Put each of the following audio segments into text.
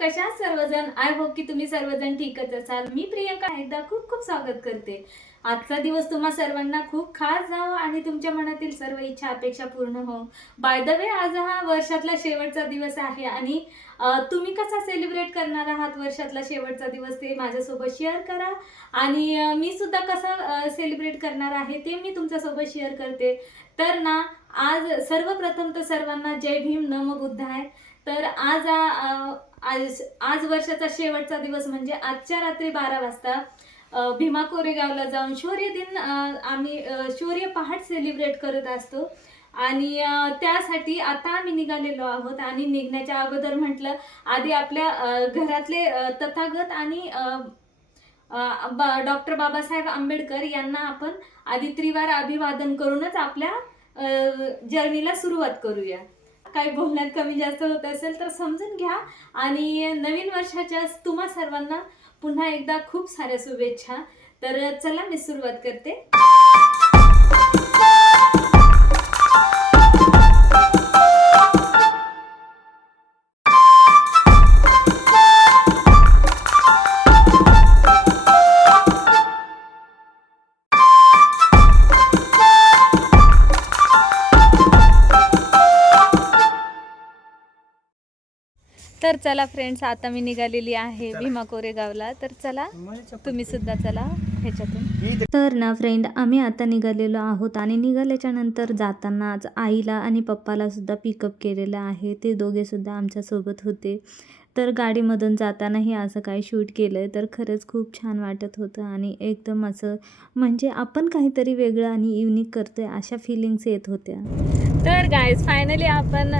कशा आहात सर्वजण? आय होप की तुम्ही सर्वजण ठीकच असाल. मी प्रियंका एकदा खूप खूप स्वागत करते. आजचा दिवस तुम्हा सर्वांना खूप खास जावो आणि तुमच्या मनातील सर्व इच्छा अपेक्षा पूर्ण हो. बाय द वे, आज हा वर्षातला शेवटचा दिवस आहे आणि तुम्ही कसा सेलिब्रेट करणार आहात वर्षातला शेवटचा दिवस ते माझ्यासोबत शेअर करा. आणि मी सुद्धा कसा सेलिब्रेट करणार आहे ते मी तुमच्यासोबत शेअर करते. तर ना, आज सर्वप्रथम तर सर्वांना जय भीम नमो बुद्धाय. तर आज आज वर्षाचा शेवटचा दिवस म्हणजे आजच्या रात्री 12 वाजता भीमा कोरेगावला जाऊन शौर्य दिन आम्ही शौर्य पहाट सेलिब्रेट करत असतो. आणि त्यासाठी आता आम्ही निघालेलो आहोत. आणि निघण्याच्या अगोदर म्हटलं आधी आपल्या घरातले तथागत आणि डॉक्टर बाबासाहेब आंबेडकर यांना आपण आधी त्रिवार अभिवादन करूनच आपल्या जर्नीला सुरुवात करूया. काही बोलण्यात कमी जास्त होत असेल तर समजून घ्या. आणि नवीन वर्षाच्या तुम्हा सर्वांना पुन्हा एकदा खूप साऱ्या शुभेच्छा. तर चला मी सुरुवात करते. तर चला फ्रेंड्स, आता मी निघालेली आहे भीमा कोरेगावला. तर चला तुम्ही सुद्धा चला ह्याच्यातून. तर ना फ्रेंड, आम्ही आता निघालेलो आहोत आणि निघाल्याच्या नंतर जातानाच आईला आणि पप्पाला सुद्धा पिकअप केलेलं आहे. ते दोघे सुद्धा आमच्यासोबत होते. तर गाडीमधून जातानाही असं काय शूट केलं तर खरंच खूप छान वाटत होतं आणि एकदम असं म्हणजे आपण काहीतरी वेगळं आणि युनिक करतोय अशा फिलिंग्स येत होत्या. तर गाईज, फायनली आपण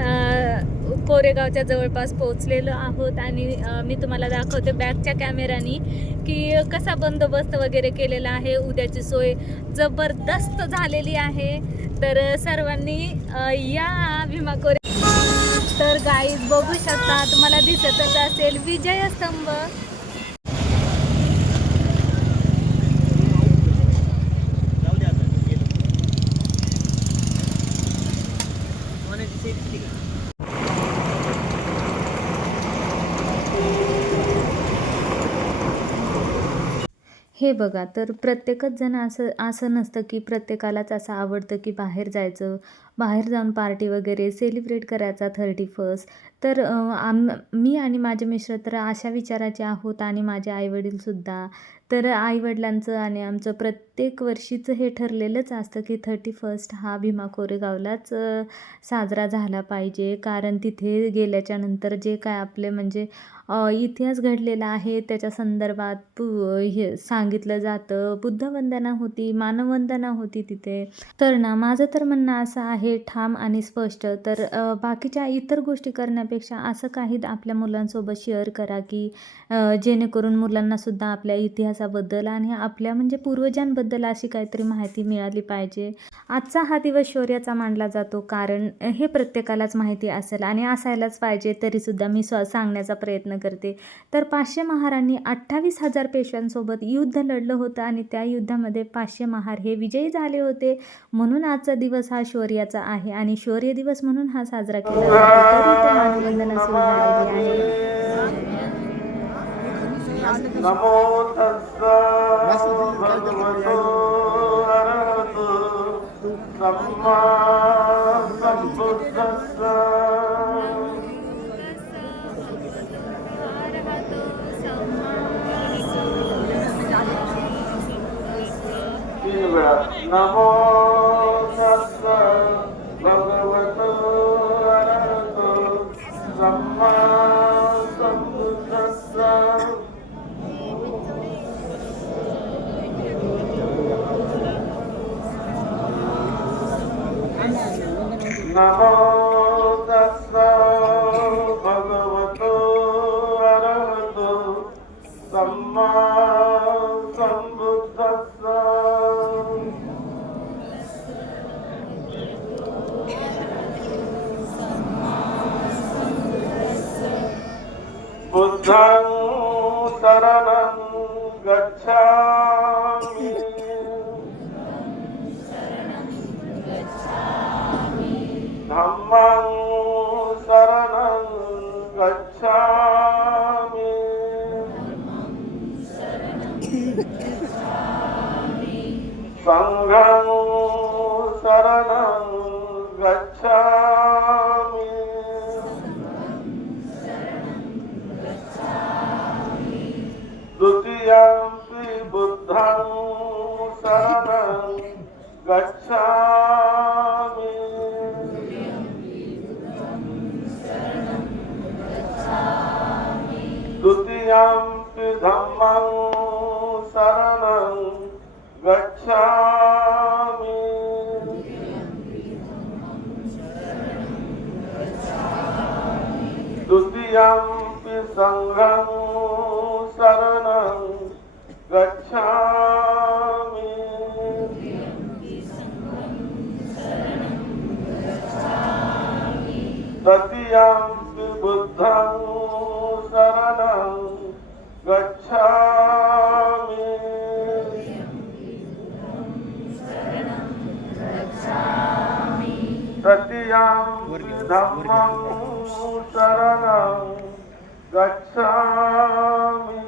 कोरेगावच्या जवळपास पोहोचलेलो आहोत. आणि मी तुम्हाला दाखवते बॅकच्या कॅमेरानी की कसा बंदोबस्त वगैरे केलेला आहे. उद्याची सोय जबरदस्त झालेली आहे. तर सर्वांनी या भीमा कोरे. तर गाईज बघू शकता, तुम्हाला दिसतच असेल विजय स्तंभ. हे बघा, तर प्रत्येकच जण असं नसतं की प्रत्येकालाच असं आवडतं की बाहेर जायचं, बाहेर जाऊन पार्टी वगैरे सेलिब्रेट करायचा 31st. तर मी आणि माझे मिस्टर तर अशा विचाराचे आहोत आणि माझे आईवडीलसुद्धा. तर आईवडिलांचं आणि आमचं प्रत्येक वर्षीचं हे ठरलेलंच असतं की 31st हा भीमा कोरेगावलाच साजरा झाला पाहिजे. कारण तिथे गेल्याच्यानंतर जे काय आपले म्हणजे इतिहास घडलेला आहे त्याच्या संदर्भात हे सांगितलं जातं. बुद्धवंदना होती, मानववंदना होती तिथे. तर ना, माझं तर म्हणणं असं आहे ठाम आणि स्पष्ट, तर बाकीच्या इतर गोष्टी करण्यापेक्षा असं काही आपल्या मुलांसोबत शेअर करा की जेणेकरून मुलांनासुद्धा आपल्या इतिहासाबद्दल आणि आपल्या म्हणजे पूर्वजांबद्दल अशी काहीतरी माहिती मिळाली पाहिजे. आजचा हा दिवस शौर्याचा मानला जातो कारण हे प्रत्येकालाच माहिती असेल आणि असायलाच पाहिजे. तरीसुद्धा मी सांगण्याचा प्रयत्न करते. तर 500 महारांनी 28,000 पेशव्यांसोबत युद्ध लढलं होतं आणि त्या युद्धामध्ये 500 महार हे विजयी झाले होते. म्हणून आजचा दिवस हा शौर्याचा आहे आणि शौर्य दिवस म्हणून हा साजरा केला जातो. तर इथे मानवंदना सुरू झालेली आहे. नमो तस्सा भगवतो अरहतो सम्मा सम्बुद्धस्सा. नमो तस्सा भगवतो अरहतो सम्मा सम्बुद्धस्सा. नमो तस्सा भगवतो अरहतो सम्मा सम्बुद्धस्सा. बुद्धं शरणं गच्छामि. धम्मं शरणं गच्छामि. संघं शरणं गच्छामि द्वितीयंपि बुद्धं शरणं गच्छामि द्वितीयंपि धम्मं शरणं गच्छामि द्वितीयंपि संघं शरणं गच्छामि तृतीयंपि बुद्धं शरणं गच्छामि तृतीयंपि धम्मं शरणं गच्छामि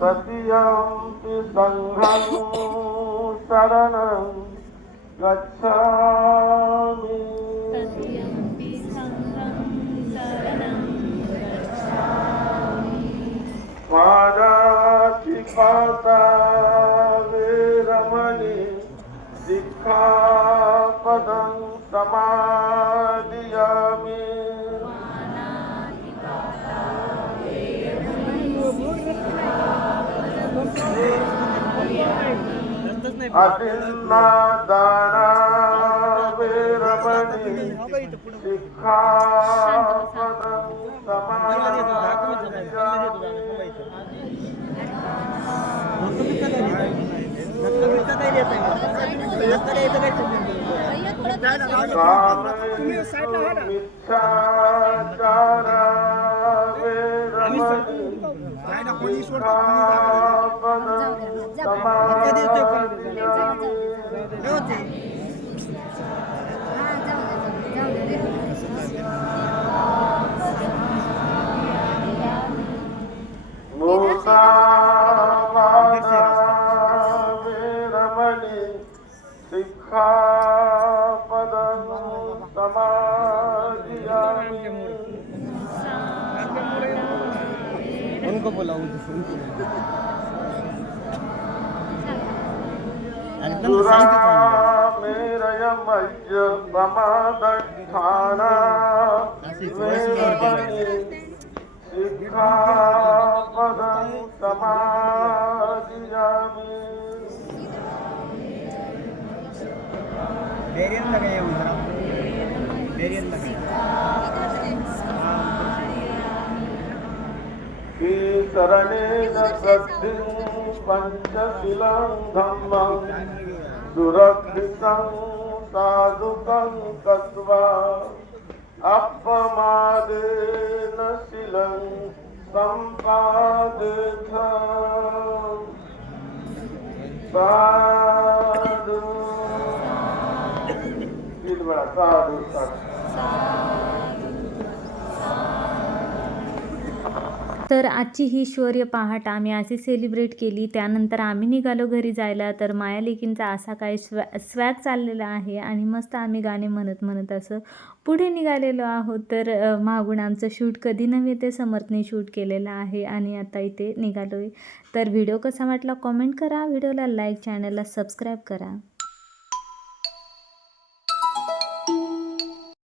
तृतीयंपि संघं शरणं गच्छामि पादातिपाता वेरमणि सिक्खापदं समादियामि अतिन्नादाना वेरमणि सिक्खापदं समादियामि मिथ्याचारा वेरमणि सिक्खापदं समादियामि मुसावादा वेरमणि सिक्खापदं समादियामि उनको बुलाओ एकदम शांत मेरयमय्यपमादठाना वेरमणि सिक्खापदं समादियामि बेरियन लगाया उधर बेरियन लगाया शरणेन सिद्धिं पंचशीलं धम्मं सुरक्षितं साधुकं तत्वा अपमादेन शीलं सम्पादित साधु साधु साधु तर आजची ही शौर्य पहाट आम्ही अशी सेलिब्रेट केली. त्यानंतर आम्ही निघालो घरी जायला. तर माया लेकींचा असा काही स्वॅग चाललेला आहे आणि मस्त आम्ही गाणे म्हणत असं पुढे निघालेलो आहोत. तर मागून आमचं शूट कधी नव्हे ते समर्थने शूट केलेलं आहे आणि आता इथे निघालो आहे. तर व्हिडिओ कसा वाटला कॉमेंट करा, व्हिडिओला लाईक, चॅनलला सबस्क्राईब करा.